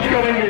Speech करेंगे।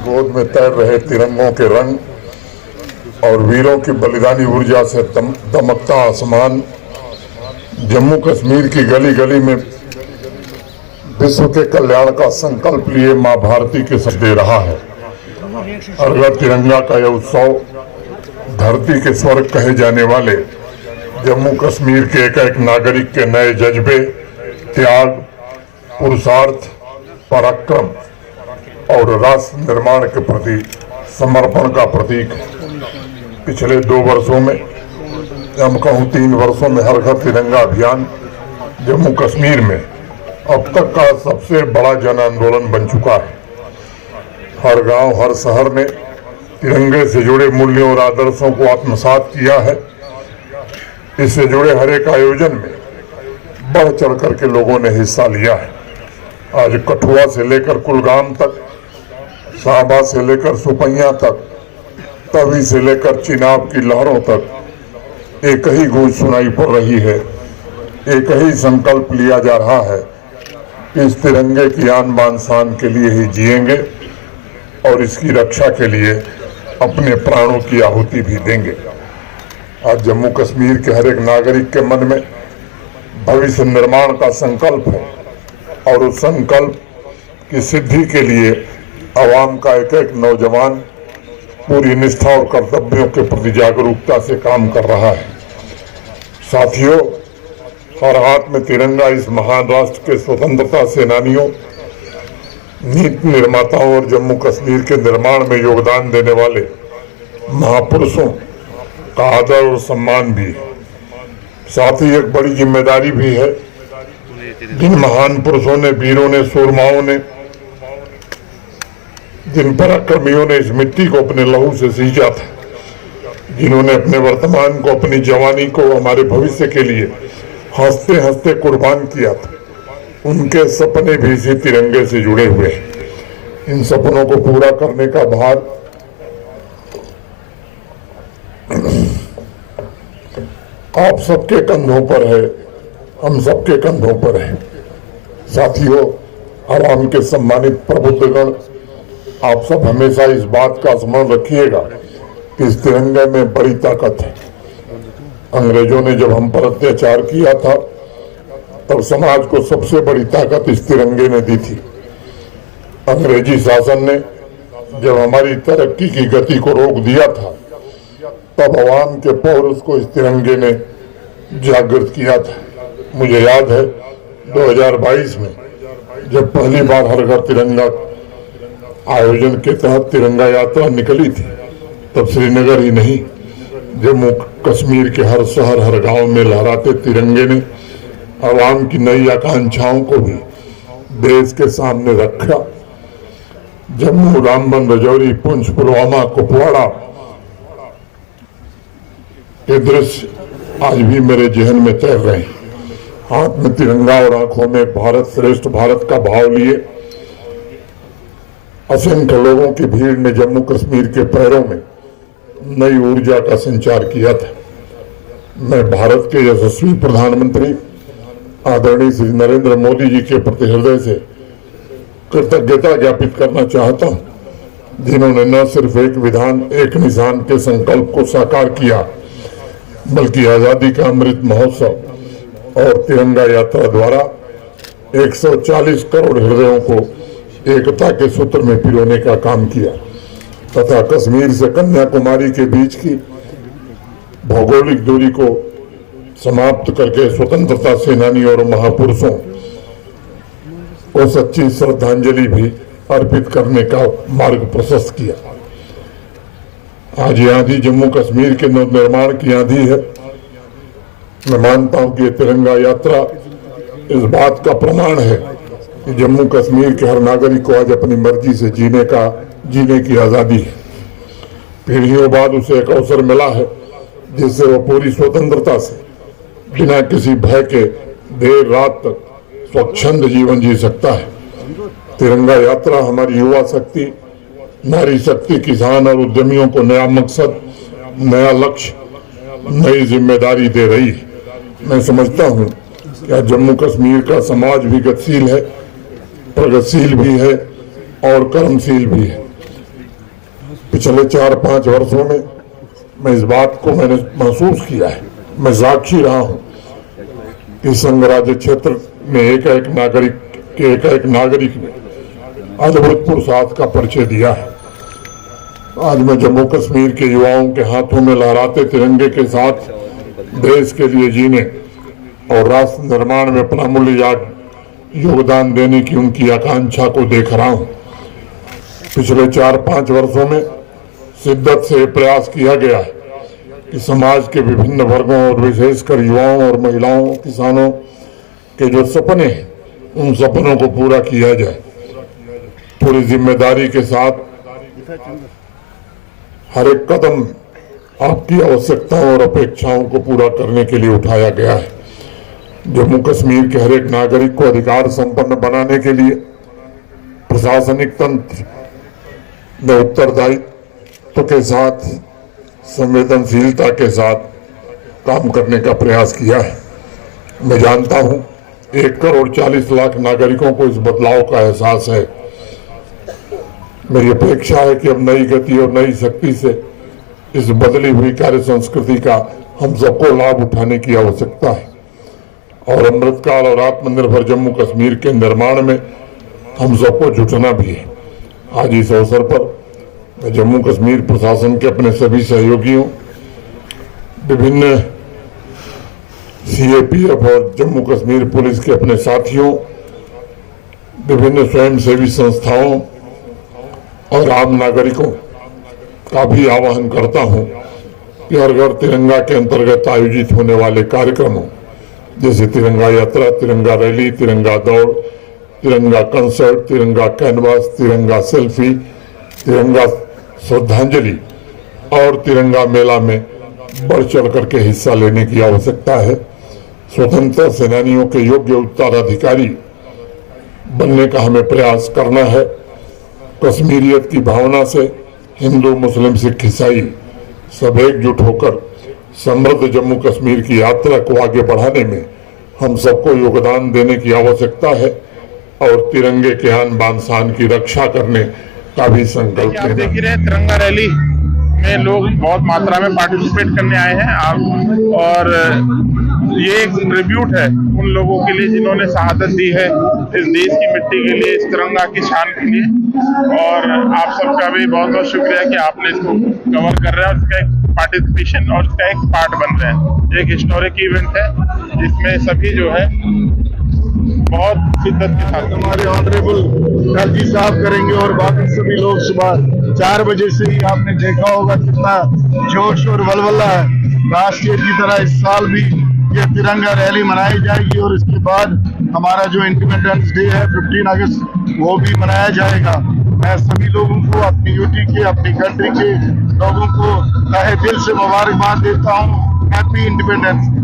गोद में तैर रहे तिरंगों के रंग और वीरों की बलिदानी ऊर्जा से दमकता आसमान जम्मू कश्मीर की गली गली में विश्व के कल्याण का संकल्प लिए मां भारती के सच दे रहा है। हर घर तिरंगा का यह उत्सव धरती के स्वर्ग कहे जाने वाले जम्मू कश्मीर के एक एक नागरिक के नए जज्बे, त्याग, पुरुषार्थ, पराक्रम और राष्ट्र निर्माण के प्रति समर्पण का प्रतीक है। पिछले 2 वर्षों में, हम कहूँ 3 वर्षों में, हर घर तिरंगा अभियान जम्मू कश्मीर में अब तक का सबसे बड़ा जन आंदोलन बन चुका है। हर गांव, हर शहर ने तिरंगे से जुड़े मूल्यों और आदर्शों को आत्मसात किया है। इससे जुड़े हर एक आयोजन में बढ़ चढ़ करके लोगों ने हिस्सा लिया है। आज कठुआ से लेकर कुलगाम तक, शाहबाद से लेकर सुपैया तक, तवी से लेकर चिनाब की लहरों तक एक ही गूंज सुनाई पड़ रही है। एक ही संकल्प लिया जा रहा है कि इस तिरंगे की आन बान शान के लिए ही जिएंगे और इसकी रक्षा के लिए अपने प्राणों की आहुति भी देंगे। आज जम्मू कश्मीर के हर एक नागरिक के मन में भविष्य निर्माण का संकल्प है और उस संकल्प की सिद्धि के लिए आवाम का एक एक नौजवान पूरी निष्ठा और कर्तव्यों के प्रति जागरूकता से काम कर रहा है। साथियों, हर हाथ में तिरंगा इस महान राष्ट्र के स्वतंत्रता सेनानियों, नीति निर्माताओं और जम्मू कश्मीर के निर्माण में योगदान देने वाले महापुरुषों का आदर और सम्मान भी है। साथ ही एक बड़ी जिम्मेदारी भी है। जिन महान पुरुषों ने, वीरों ने, सूरमाओं ने, जिन पराक्रमियों ने इस मिट्टी को अपने लहू से सींचा था, जिन्होंने अपने वर्तमान को, अपनी जवानी को हमारे भविष्य के लिए हंसते हंसते कुर्बान किया था, उनके सपने भी इसी तिरंगे से जुड़े हुए हैं। इन सपनों को पूरा करने का भार आप सबके कंधों पर है, हम सबके कंधों पर है। साथियों, आवाम के सम्मानित प्रबुद्धगण, आप सब हमेशा इस बात का स्मरण रखिएगा कि इस तिरंगे में बड़ी ताकत है। अंग्रेजों ने जब हम पर अत्याचार किया था तब समाज को सबसे बड़ी ताकत इस तिरंगे ने दी थी। अंग्रेजी शासन ने जब हमारी तरक्की की गति को रोक दिया था तब आवाम के पौरुष को इस तिरंगे ने जागृत किया था। मुझे याद है 2022 में जब पहली बार हर घर तिरंगा आयोजन के तहत तिरंगा यात्रा निकली थी, तब श्रीनगर ही नहीं, जम्मू कश्मीर के हर शहर, हर गांव में लहराते तिरंगे ने आवाम की नई आकांक्षाओं को भी देश के सामने रखा। जम्मू, रामबन, रजौरी, पुंछ, पुलवामा, कुपवाड़ा ये दृश्य आज भी मेरे जहन में तैर रहे हैं। हाथ में तिरंगा और आंखों में भारत श्रेष्ठ भारत का भाव लिए असंख्य लोगों की भीड़ ने जम्मू कश्मीर के पैरों में नई ऊर्जा का संचार किया था। मैं भारत के यशस्वी प्रधानमंत्री आदरणीय श्री नरेंद्र मोदी जी के प्रति हृदय से कृतज्ञता ज्ञापित करना चाहता हूं, जिन्होंने न सिर्फ एक विधान, एक निशान के संकल्प को साकार किया, बल्कि आजादी का अमृत महोत्सव और तिरंगा यात्रा द्वारा 140 करोड़ हृदयों को एकता के सूत्र में पिरोने का काम किया तथा कश्मीर से कन्याकुमारी के बीच की भौगोलिक दूरी को समाप्त करके स्वतंत्रता सेनानी और महापुरुषों को सच्ची श्रद्धांजलि भी अर्पित करने का मार्ग प्रशस्त किया। आज ये आंधी जम्मू कश्मीर के नवनिर्माण की आंधी है। मैं मानता हूं कि ये तिरंगा यात्रा इस बात का प्रमाण है कि जम्मू कश्मीर के हर नागरिक को आज अपनी मर्जी से जीने की आजादी है। पीढ़ियों बाद उसे एक अवसर मिला है जिससे वो पूरी स्वतंत्रता से बिना किसी भय के देर रात तक स्वच्छंद जीवन जी सकता है। तिरंगा यात्रा हमारी युवा शक्ति, नारी शक्ति, किसान और उद्यमियों को नया मकसद, नया लक्ष्य, नई जिम्मेदारी दे रही है। मैं समझता हूँ कि आज जम्मू कश्मीर का समाज भी गतिशील है, प्रगतिशील भी है और कर्मशील भी है। पिछले 4-5 वर्षों में मैं इस बात को मैंने महसूस किया है। मैं साक्षी रहा हूँ कि संघ राज्य क्षेत्र में एक एक नागरिक ने अद्भुत पुरुषार्थ का परिचय दिया है। आज मैं जम्मू कश्मीर के युवाओं के हाथों में लहराते तिरंगे के साथ देश के लिए जीने और राष्ट्र निर्माण में अपना अमूल्य योगदान देने की उनकी आकांक्षा को देख रहा हूँ। पिछले 4-5 वर्षों में शिद्दत से प्रयास किया गया है कि समाज के विभिन्न वर्गों और विशेषकर युवाओं और महिलाओं, किसानों के जो सपने हैं उन सपनों को पूरा किया जाए। पूरी जिम्मेदारी के साथ हर एक कदम आपकी आवश्यकताओं और अपेक्षाओं को पूरा करने के लिए उठाया गया है। जम्मू कश्मीर के हर एक नागरिक को अधिकार संपन्न बनाने के लिए प्रशासनिक तंत्र ने उत्तरदायित्व के साथ, संवेदनशीलता के साथ काम करने का प्रयास किया है। मैं जानता हूं 1,40,00,000 नागरिकों को इस बदलाव का एहसास है। मेरी अपेक्षा है कि अब नई गति और नई शक्ति से इस बदली हुई कार्य संस्कृति का हम सबको लाभ उठाने की आवश्यकता है और अमृतकाल और आत्मनिर्भर जम्मू कश्मीर के निर्माण में हम सबको जुटना भी है। आज इस अवसर पर मैं जम्मू कश्मीर प्रशासन के अपने सभी सहयोगियों, विभिन्न CAPF और जम्मू कश्मीर पुलिस के अपने साथियों, विभिन्न स्वयंसेवी संस्थाओं और आम नागरिकों का भी आह्वान करता हूं कि हर घर तिरंगा के अंतर्गत आयोजित होने वाले कार्यक्रमों जैसे तिरंगा यात्रा, तिरंगा रैली, तिरंगा दौड़, तिरंगा कंसर्ट, तिरंगा कैनवास, तिरंगा सेल्फी, तिरंगा श्रद्धांजलि और तिरंगा मेला में बढ़ चढ़ करके हिस्सा लेने की आवश्यकता है। स्वतंत्रता सेनानियों के योग्य उत्तराधिकारी बनने का हमें प्रयास करना है। कश्मीरियत की भावना से हिंदू, मुस्लिम, सिख, ईसाई सब एकजुट होकर समृद्ध जम्मू कश्मीर की यात्रा को आगे बढ़ाने में हम सबको योगदान देने की आवश्यकता है और तिरंगे के आन बान शान की रक्षा करने का भी संकल्प लेना। आप देख ही रहे हैं तिरंगा रैली में लोग बहुत मात्रा में पार्टिसिपेट करने आए हैं और ये एक ट्रिब्यूट है उन लोगों के लिए जिन्होंने शहादत दी है इस देश की मिट्टी के लिए, इस तिरंगा की शान के लिए। और आप सबका भी बहुत बहुत शुक्रिया कि आपने इसको कवर कर रहे हैं और इसका एक पार्टिसिपेशन और इसका एक पार्ट बन रहे हैं। एक हिस्टोरिक इवेंट है जिसमें सभी जो है बहुत शिद्दत के साथ हमारे ऑनरेबल काजी साहब करेंगे और बाकी सभी लोग सुबह 4 बजे से ही आपने देखा होगा कितना जोश और वलवला है। राष्ट्रीय की तरह इस साल भी ये तिरंगा रैली मनाई जाएगी और इसके बाद हमारा जो इंडिपेंडेंस डे है 15 अगस्त वो भी मनाया जाएगा। मैं सभी लोगों को, अपनी यूटी के, अपनी कंट्री के लोगों को तहे दिल से मुबारकबाद देता हूँ। Happy independence.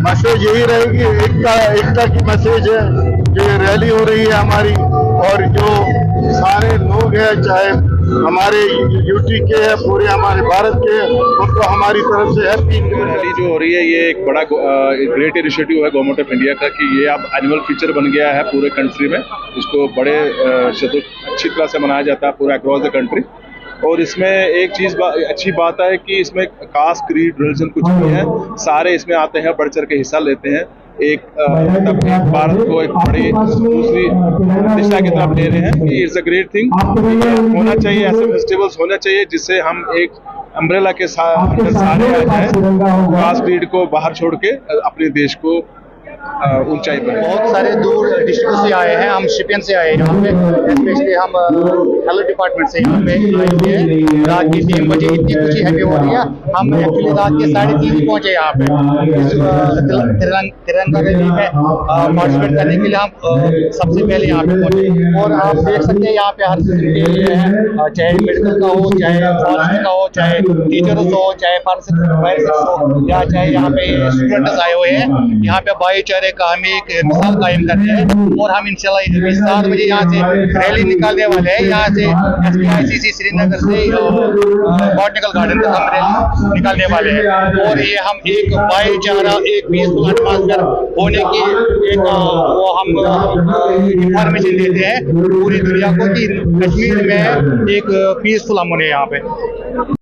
मैसेज यही रहेगी, एकता की मैसेज है। जो ये रैली हो रही है हमारी और जो सारे लोग हैं, चाहे हमारे यूटी के हैं, पूरे हमारे भारत के हैं, उनको हमारी तरफ से हैप्पी। रैली जो हो रही है ये एक बड़ा ग्रेट इनिशिएटिव है गवर्नमेंट ऑफ इंडिया का कि ये अब एनुअल फीचर बन गया है पूरे कंट्री में। इसको बड़े अच्छी तरह से मनाया जाता है पूरा अक्रॉस द कंट्री। और इसमें एक चीज अच्छी बात है कि इसमें कास्ट, क्रीड, रिलीजन कुछ नहीं है, सारे इसमें आते हैं, बढ़ चढ़ के हिस्सा लेते हैं। एक भारत को एक बड़ी दूसरी दिशा की तरफ ले रहे हैं कि इट्स अ ग्रेट थिंग। होना चाहिए, ऐसे फेस्टिवल्स होना चाहिए जिससे हम एक अम्ब्रेला के अंदर सारे आ जाए, कास्ट क्रीड को बाहर छोड़ के अपने देश को ऊंचाई पर। बहुत सारे दूर डिस्ट्रिक्ट से आए हैं, हम शिपियन से आए हैं यहाँ पे, स्पेशली हम हेल्थ डिपार्टमेंट से यहाँ पे आए हुए हैं। रात के 3 बजे इतनी खुशी हैप्पी हो रही है, हम एक्चुअली रात के 3:30 पहुंचे यहाँ पे इस तिरंगा रैली में पार्टिसिपेट करने के लिए। हम सबसे पहले यहाँ पे पहुंचे और आप देख सकते हैं यहाँ पे हर किस्म के, चाहे मेडिकल का हो, चाहे फॉरेस्ट का हो, चाहे टीचर्स हो, चाहे फायर हो, या चाहे यहाँ पे स्टूडेंट्स आए हुए हैं। यहाँ पे भाईचारे का हम एक मिसाल कायम करते हैं और हम इंशाल्लाह 7 बजे यहाँ से रैली निकालने वाले हैं। यहाँ से SPICC श्रीनगर से बॉटनिकल गार्डन तक हम रैली निकालने वाले हैं और ये हम एक भाईचारा, एक पीसफुल एटमॉस्फेयर होने की एक वो हम इंफॉर्मेशन देते हैं पूरी दुनिया को कि कश्मीर में एक पीसफुल अमन है यहाँ पे।